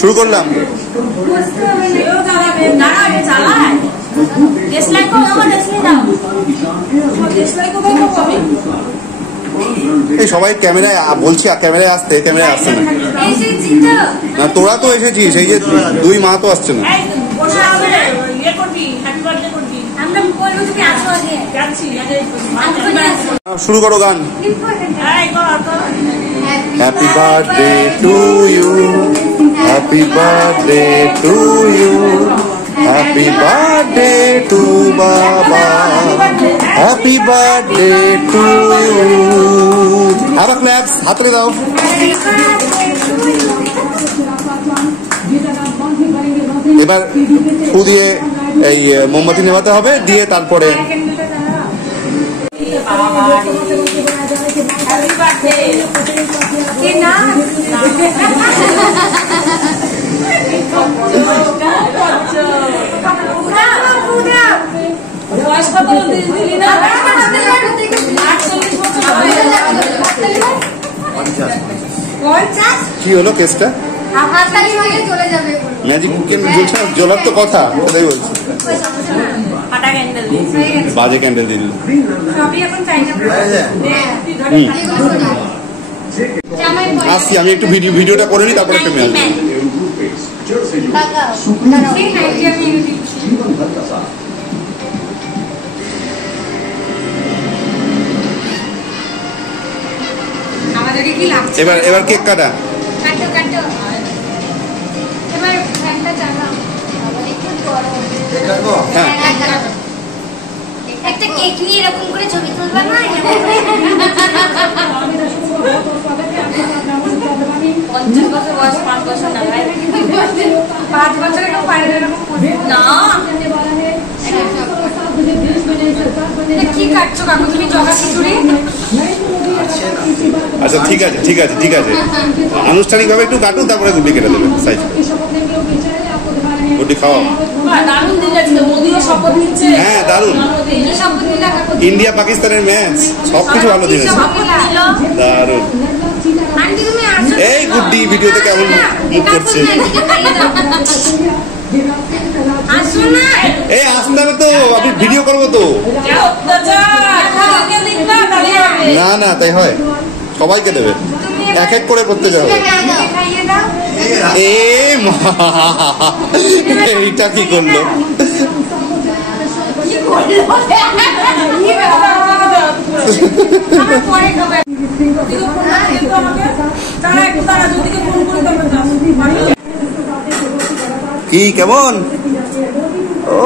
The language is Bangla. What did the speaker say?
শুরু করলাম। এই সবাই ক্যামেরায় বলছি, ক্যামেরায় আসতে, ক্যামেরায় আসছে না। তোরা তো এসেছিস, এই যে দুই মা তো আসছে না। শুরু করো গান। Happy birthday to you, happy birthday to you, happy birthday to বাবা, হ্যাপি বার্থডে টু ইউ। আবার ক্ল্যাপস হাতে দাও। এবার ফু দিয়ে এই মোমবাতি নেভাতে হবে, দিয়ে তারপরে কি হলো কেসটা? ম্যাজিক জ্বলার তো কথা, সেটাই বলছি। বাজে ক্যান্ডেল দিল। আসছি আমি, একটু ভিডিওটা করে নিই, তারপরে একটা মেল। এবার কেক কাটা। একটা কেক নিয়ে এরকম করে ছবি তুলবা না? 50 বছর বয়স, 5 বছর না ভাই, 5 বছরে কেউ পারে না। কি কাটছো কাকু তুমি? জগা খিচুড়ি? আচ্ছা ঠিক আছে ঠিক আছে ঠিক আছে, আনুষ্ঠানিকভাবে একটু কাটুন, তারপরে গুটি কেটে দেবে সাইজ। গুটি খাওয়া দারুণ দিন আজকে, মোদিও শপথ নিচ্ছে। হ্যাঁ দারুণ, ইন্ডিয়া পাকিস্তানের ম্যাচ, সবকিছু ভালো দিন আছে, দারুণ। এই গুড্ডি ভিডিওতে কেমন মুখ করছে? এই আসুন না তো, আমি ভিডিও করবো তো। না না তাই হয়, সবাইকে দেবে, এক এক করে করতে যাবে। এ মা, এইটা কি করলো? কি কেমন? ও